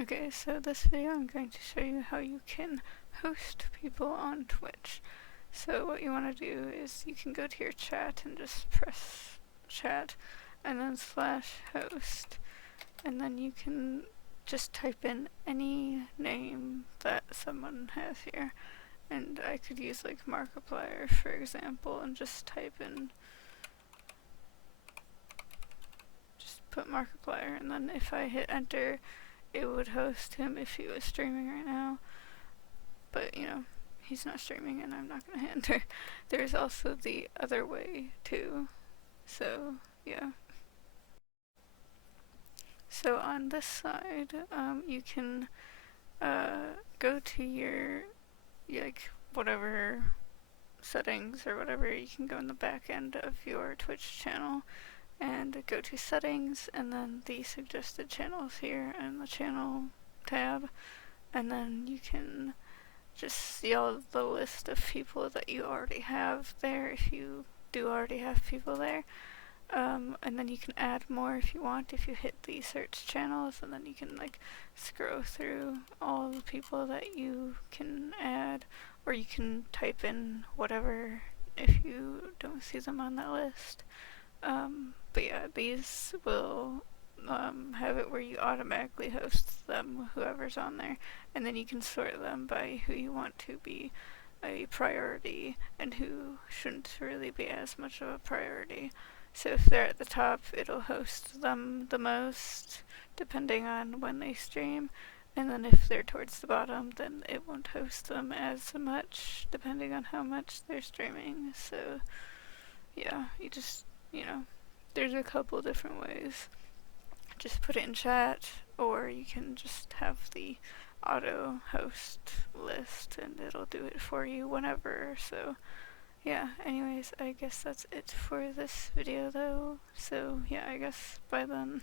Okay, so this video I'm going to show you how you can host people on Twitch. So what you want to do is you can go to your chat and just press chat and then /host, and then you can just type in any name that someone has here. And I could use like Markiplier for example and just type in, just put Markiplier, and then if I hit enter it would host him if he was streaming right now, but you know, he's not streaming and I'm not gonna hit enter. There's also the other way too, so yeah. So on this side, you can go to your, like, whatever settings or whatever, you can go in the back end of your Twitch channel and go to settings and then the suggested channels here and the channel tab, and then you can just see all the list of people that you already have there if you do already have people there. And then you can add more if you want, if you hit the search channels, and then you can like scroll through all the people that you can add, or you can type in whatever if you don't see them on that list. But yeah, these will have it where you automatically host them, whoever's on there, and then you can sort them by who you want to be a priority and who shouldn't really be as much of a priority. So if they're at the top, it'll host them the most, depending on when they stream, and then if they're towards the bottom, then it won't host them as much, depending on how much they're streaming. So yeah, you just, there's a couple different ways. Just put it in chat, or you can just have the auto host list and it'll do it for you whenever. So yeah, anyways, I guess that's it for this video though. So yeah, I guess bye then.